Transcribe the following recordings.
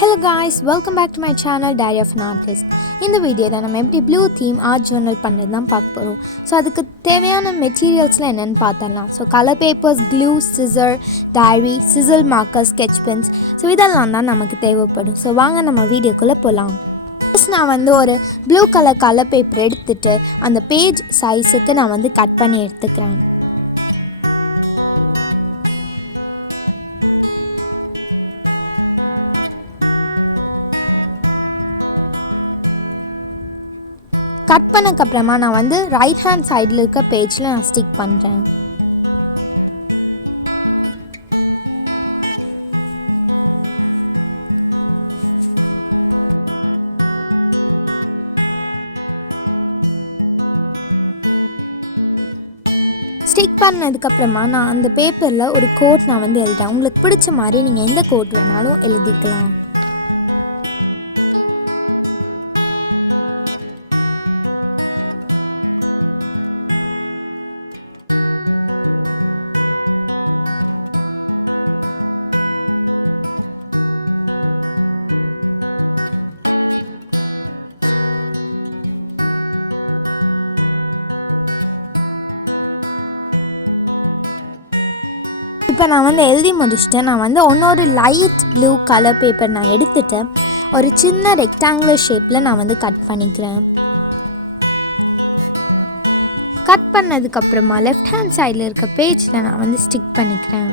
Hello guys, welcome back to my channel Diary of an Artist. இந்த வீடியோவில் நம்ம எப்படி ப்ளூ தீம் ஆர்ட் ஜர்னல் பண்ணுறது தான் பார்க்க போகிறோம். ஸோ அதுக்கு தேவையான மெட்டீரியல்ஸ்லாம் என்னென்னு பார்த்தரலாம். So colour papers, glue, scissor, diary, chisel marker, sketch pens, so இதெல்லாம் தான் நமக்கு தேவைப்படும். ஸோ வாங்க நம்ம வீடியோக்குள்ளே போகலாம். ஃபஸ்ட் நான் ஒரு ப்ளூ கலர் பேப்பர் எடுத்துகிட்டு அந்த பேஜ் சைஸுக்கு நான் கட் பண்ணி எடுத்துக்கிறேன். கட் பண்ணக்கப்புறமா நான் ரைட் ஹேண்ட் சைடில் இருக்க பேஜில் நான் ஸ்டிக் பண்ணுறேன். ஸ்டிக் பண்ணதுக்கப்புறமா நான் அந்த பேப்பரில் ஒரு கோட் நான் எழுதுறேன். உங்களுக்கு பிடிச்ச மாதிரி நீங்கள் எந்த கோட் வேணாலும் எழுதிக்கலாம். இப்போ நான் எழுதி முடிச்சுட்டு நான் இன்னொரு லைட் ப்ளூ கலர் பேப்பர் நான் எடுத்துகிட்டு ஒரு சின்ன ரெக்டாங்குலர் ஷேப்பில் நான் கட் பண்ணிக்கிறேன். கட் பண்ணதுக்கப்புறமா லெஃப்ட் ஹேண்ட் சைடில் இருக்க பேஜில் நான் ஸ்டிக் பண்ணிக்கிறேன்.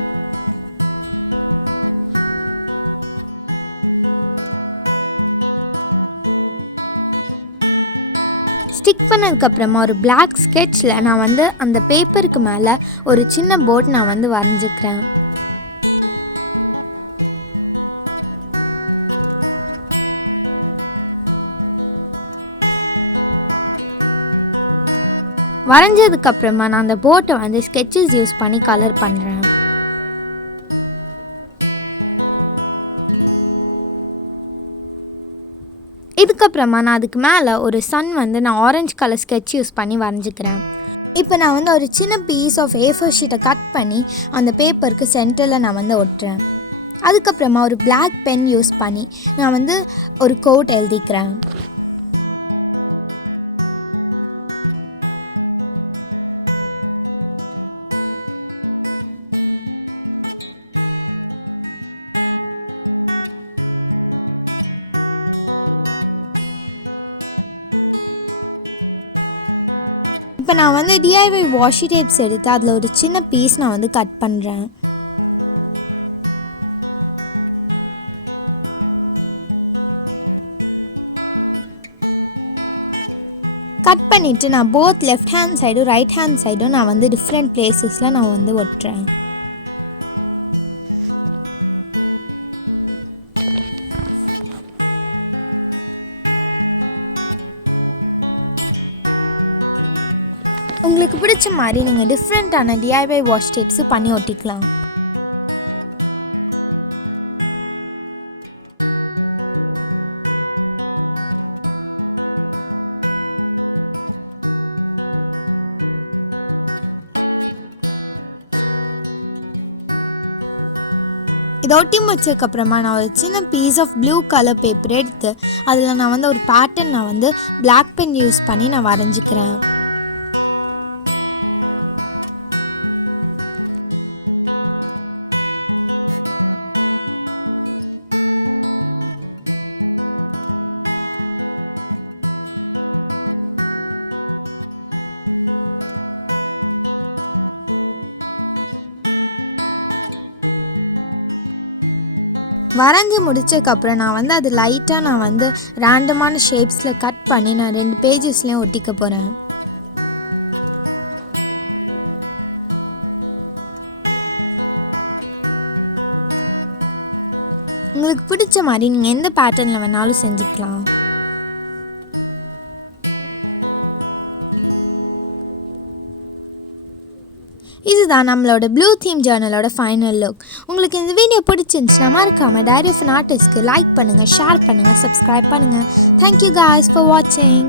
ஸ்டிக் பண்ணதுக்கப்புறமா ஒரு பிளாக் ஸ்கெட்சில் நான் அந்த பேப்பருக்கு மேலே ஒரு சின்ன போட் நான் வரைஞ்சிக்கிறேன். வரைஞ்சதுக்கப்புறமா நான் அந்த போட்டை ஸ்கெட்சஸ் யூஸ் பண்ணி கலர் பண்ணுறேன். இதுக்கப்புறமா நான் அதுக்கு மேலே ஒரு சன் நான் ஆரஞ்சு கலர் ஸ்கெட்ச் யூஸ் பண்ணி வரைஞ்சிக்கிறேன். இப்போ நான் ஒரு சின்ன பீஸ் ஆஃப் A4 ஷீட்டை கட் பண்ணி அந்த பேப்பருக்கு சென்டரில் நான் ஒட்டுறேன். அதுக்கப்புறமா ஒரு பிளாக் பென் யூஸ் பண்ணி நான் ஒரு கோட் எழுதிக்கிறேன். இப்போ நான் DIY வாஷி டேப்ஸ் எடுத்து அதில் ஒரு சின்ன பீஸ் நான் கட் பண்ணுறேன். கட் பண்ணிவிட்டு நான் போத் லெஃப்ட் ஹேண்ட் சைடும் ரைட் ஹேண்ட் சைடும் நான் டிஃப்ரெண்ட் பிளேசஸில் நான் ஒட்டுறேன். உங்களுக்கு பிடிச்ச மாதிரி நீங்கள் டிஃப்ரெண்ட்டான DIY வாஷ் டேப்ஸு பண்ணி ஒட்டிக்கலாம். இதை ஒட்டி முடிச்சதுக்கப்புறமா நான் ஒரு சின்ன piece of blue colour paper எடுத்து அதில் நான் ஒரு பேட்டர்ன் நான் பிளாக் பென் யூஸ் பண்ணி நான் வரைஞ்சிக்கிறேன். வரைஞ்சி முடிச்சதுக்கப்புறம் நான் அது லைட்டாக நான் ரேண்டமான ஷேப்ஸில் கட் பண்ணி நான் 2 பேஜஸ்லேயும் ஒட்டிக்க போகிறேன். உங்களுக்கு பிடிச்ச மாதிரி நீங்கள் எந்த பேட்டர்னில் வேணாலும் செஞ்சுக்கலாம். இதுதான் நம்மளோட ப்ளூ தீம் ஜர்னலோட ஃபைனல் லுக். உங்களுக்கு இந்த வீடியோ பிடிச்சிருந்துச்சுன்னா மறக்காமல் டைரி ஆஃப் an ஆர்டிஸ்ட்க்கு லைக் பண்ணுங்கள், ஷேர் பண்ணுங்கள், சப்ஸ்கிரைப் பண்ணுங்கள். Thank you guys for watching.